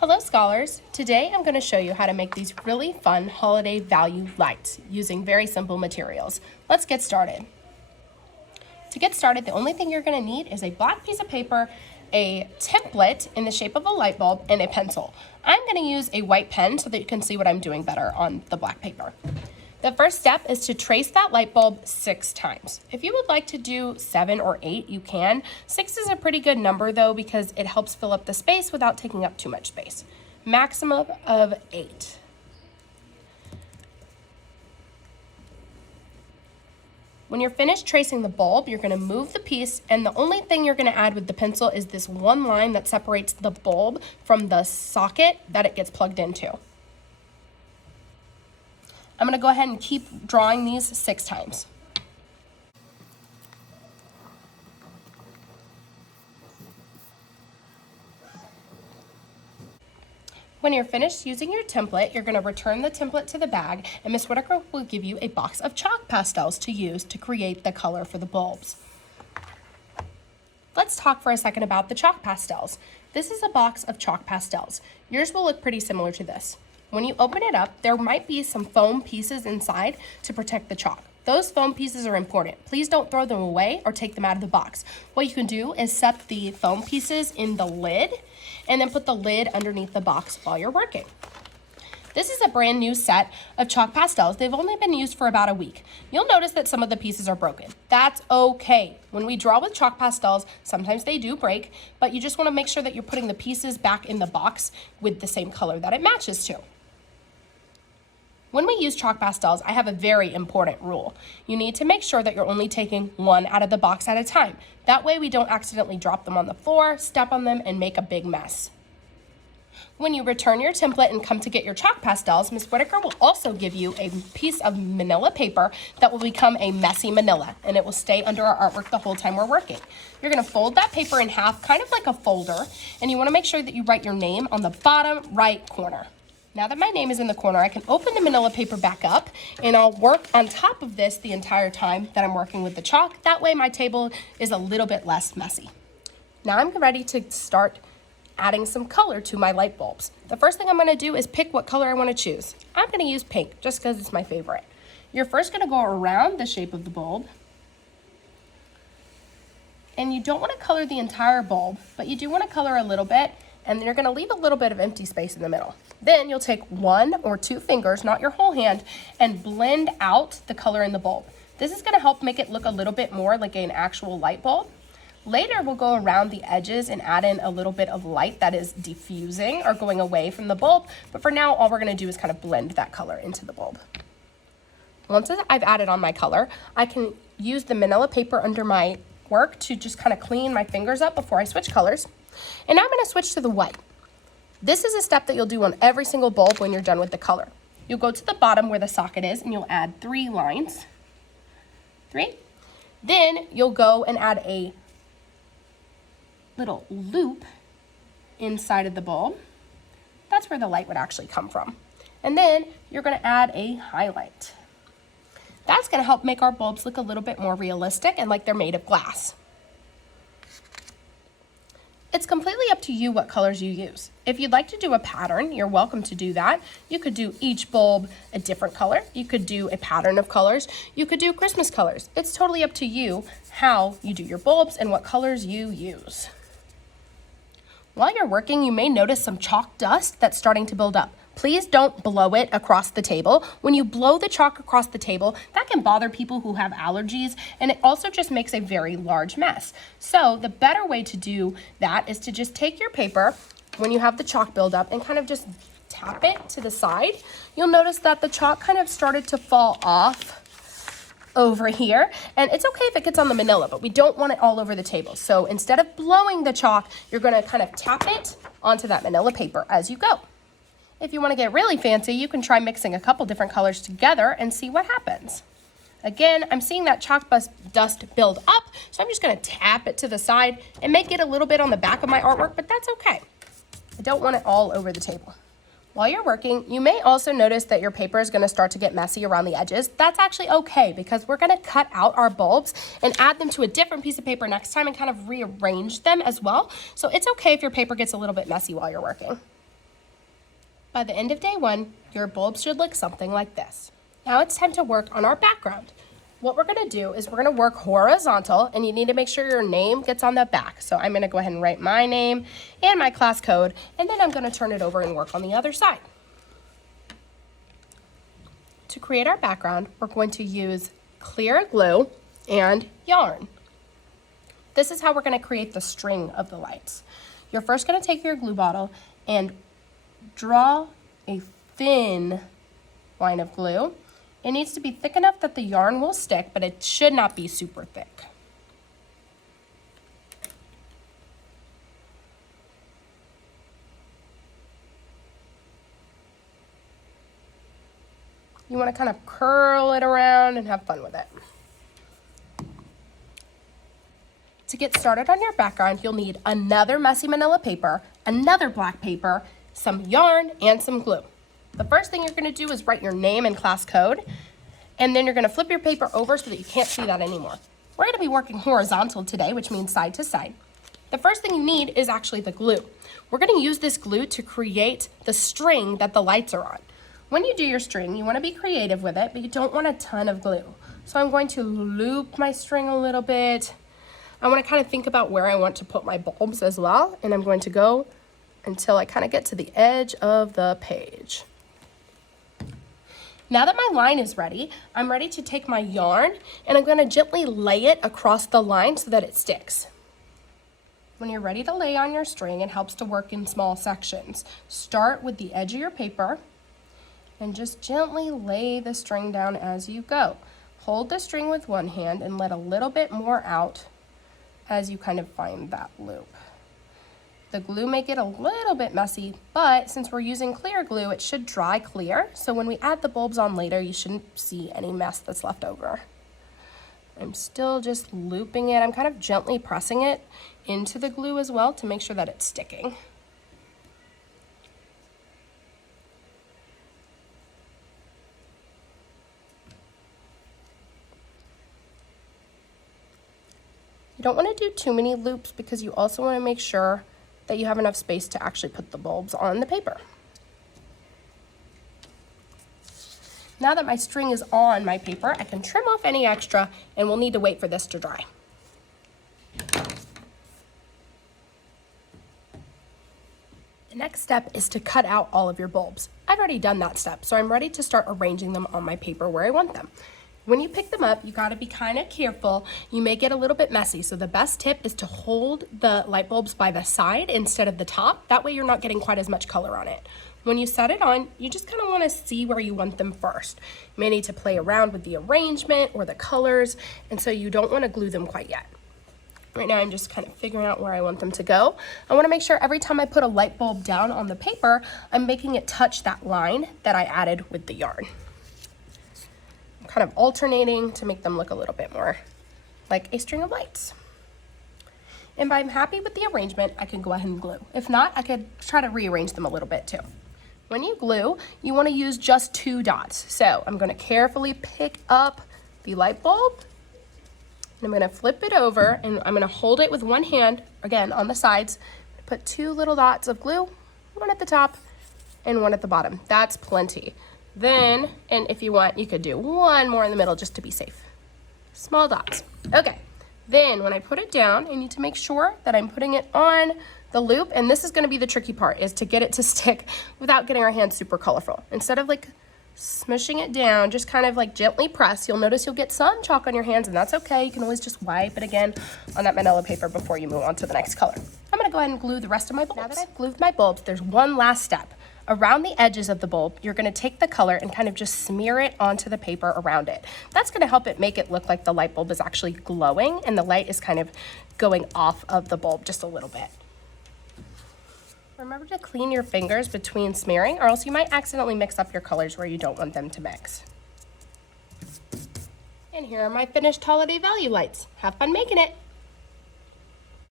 Hello scholars! Today I'm going to show you how to make these really fun holiday value lights using very simple materials. Let's get started. To get started, the only thing you're going to need is a black piece of paper, a template in the shape of a light bulb, and a pencil. I'm going to use a white pen so that you can see what I'm doing better on the black paper. The first step is to trace that light bulb 6 times. If you would like to do 7 or 8, you can. 6 is a pretty good number though because it helps fill up the space without taking up too much space. Maximum of 8. When you're finished tracing the bulb, you're going to move the piece, and the only thing you're going to add with the pencil is this one line that separates the bulb from the socket that it gets plugged into. I'm going to go ahead and keep drawing these 6 times. When you're finished using your template, you're going to return the template to the bag, and Ms. Whitaker will give you a box of chalk pastels to use to create the color for the bulbs. Let's talk for a second about the chalk pastels. This is a box of chalk pastels. Yours will look pretty similar to this. When you open it up, there might be some foam pieces inside to protect the chalk. Those foam pieces are important. Please don't throw them away or take them out of the box. What you can do is set the foam pieces in the lid and then put the lid underneath the box while you're working. This is a brand new set of chalk pastels. They've only been used for about a week. You'll notice that some of the pieces are broken. That's okay. When we draw with chalk pastels, sometimes they do break, but you just want to make sure that you're putting the pieces back in the box with the same color that it matches to. When we use chalk pastels, I have a very important rule. You need to make sure that you're only taking one out of the box at a time. That way we don't accidentally drop them on the floor, step on them, and make a big mess. When you return your template and come to get your chalk pastels, Ms. Whitaker will also give you a piece of manila paper that will become a messy manila, and it will stay under our artwork the whole time we're working. You're going to fold that paper in half, kind of like a folder, and you want to make sure that you write your name on the bottom right corner. Now that my name is in the corner, I can open the manila paper back up, and I'll work on top of this the entire time that I'm working with the chalk. That way my table is a little bit less messy. Now I'm ready to start adding some color to my light bulbs. The first thing I'm going to do is pick what color I want to choose. I'm going to use pink just because it's my favorite. You're first going to go around the shape of the bulb, and you don't want to color the entire bulb, but you do want to color a little bit, and then you're going to leave a little bit of empty space in the middle. Then you'll take 1 or 2 fingers, not your whole hand, and blend out the color in the bulb. This is going to help make it look a little bit more like an actual light bulb. Later, we'll go around the edges and add in a little bit of light that is diffusing or going away from the bulb. But for now, all we're going to do is kind of blend that color into the bulb. Once I've added on my color, I can use the manila paper under my work to just kind of clean my fingers up before I switch colors. And now I'm going to switch to the white. This is a step that you'll do on every single bulb when you're done with the color. You'll go to the bottom where the socket is and you'll add 3 lines. 3. Then you'll go and add a little loop inside of the bulb. That's where the light would actually come from. And then you're going to add a highlight. That's going to help make our bulbs look a little bit more realistic and like they're made of glass. It's completely up to you what colors you use. If you'd like to do a pattern, you're welcome to do that. You could do each bulb a different color. You could do a pattern of colors. You could do Christmas colors. It's totally up to you how you do your bulbs and what colors you use. While you're working, you may notice some chalk dust that's starting to build up. Please don't blow it across the table. When you blow the chalk across the table, that can bother people who have allergies, and it also just makes a very large mess. So the better way to do that is to just take your paper when you have the chalk buildup and kind of just tap it to the side. You'll notice that the chalk kind of started to fall off over here, and it's okay if it gets on the manila, but we don't want it all over the table. So instead of blowing the chalk, you're going to kind of tap it onto that manila paper as you go. If you want to get really fancy, you can try mixing a couple different colors together and see what happens. Again, I'm seeing that chalk dust build up, so I'm just going to tap it to the side and make it a little bit on the back of my artwork, but that's okay. I don't want it all over the table. While you're working, you may also notice that your paper is going to start to get messy around the edges. That's actually okay because we're going to cut out our bulbs and add them to a different piece of paper next time and kind of rearrange them as well. So it's okay if your paper gets a little bit messy while you're working. By the end of day 1, your bulbs should look something like this. Now it's time to work on our background. What we're gonna do is we're gonna work horizontal, and you need to make sure your name gets on the back. So I'm gonna go ahead and write my name and my class code, and then I'm gonna turn it over and work on the other side. To create our background, we're going to use clear glue and yarn. This is how we're gonna create the string of the lights. You're first gonna take your glue bottle and draw a thin line of glue. It needs to be thick enough that the yarn will stick, but it should not be super thick. You want to kind of curl it around and have fun with it. To get started on your background, you'll need another messy manila paper, another black paper, some yarn, and some glue. The first thing you're going to do is write your name and class code, and then you're going to flip your paper over so that you can't see that anymore. We're going to be working horizontal today, which means side to side. The first thing you need is actually the glue. We're going to use this glue to create the string that the lights are on. When you do your string, you want to be creative with it, but you don't want a ton of glue. So I'm going to loop my string a little bit. I want to kind of think about where I want to put my bulbs as well, and I'm going to go until I kind of get to the edge of the page. Now that my line is ready, I'm ready to take my yarn and I'm going to gently lay it across the line so that it sticks. When you're ready to lay on your string, it helps to work in small sections. Start with the edge of your paper and just gently lay the string down as you go. Hold the string with one hand and let a little bit more out as you kind of find that loop. The glue may get a little bit messy, but since we're using clear glue, it should dry clear. So when we add the bulbs on later, you shouldn't see any mess that's left over. I'm still just looping it. I'm kind of gently pressing it into the glue as well to make sure that it's sticking. You don't want to do too many loops because you also want to make sure that you have enough space to actually put the bulbs on the paper. Now that my string is on my paper, I can trim off any extra, and we'll need to wait for this to dry. The next step is to cut out all of your bulbs. I've already done that step, so I'm ready to start arranging them on my paper where I want them. When you pick them up, you gotta be kind of careful. You may get a little bit messy, so the best tip is to hold the light bulbs by the side instead of the top. That way you're not getting quite as much color on it. When you set it on, you just kind of want to see where you want them first. You may need to play around with the arrangement or the colors, and so you don't want to glue them quite yet. Right now I'm just kind of figuring out where I want them to go. I want to make sure every time I put a light bulb down on the paper, I'm making it touch that line that I added with the yarn. Kind of alternating to make them look a little bit more like a string of lights. And if I'm happy with the arrangement, I can go ahead and glue. If not, I could try to rearrange them a little bit too. When you glue, you want to use just 2 dots. So I'm going to carefully pick up the light bulb, and I'm going to flip it over, and I'm going to hold it with one hand, again on the sides, put 2 little dots of glue, one at the top and one at the bottom. That's plenty. Then, and if you want, you could do 1 more in the middle just to be safe. Small dots. Okay, then when I put it down, I need to make sure that I'm putting it on the loop, and this is gonna be the tricky part, is to get it to stick without getting our hands super colorful. Instead of like smushing it down, just kind of like gently press. You'll notice you'll get some chalk on your hands, and that's okay. You can always just wipe it again on that manila paper before you move on to the next color. I'm gonna go ahead and glue the rest of my bulbs. Now that I've glued my bulbs, there's one last step. Around the edges of the bulb, you're gonna take the color and kind of just smear it onto the paper around it. That's gonna help it make it look like the light bulb is actually glowing and the light is kind of going off of the bulb just a little bit. Remember to clean your fingers between smearing, or else you might accidentally mix up your colors where you don't want them to mix. And here are my finished holiday value lights. Have fun making it.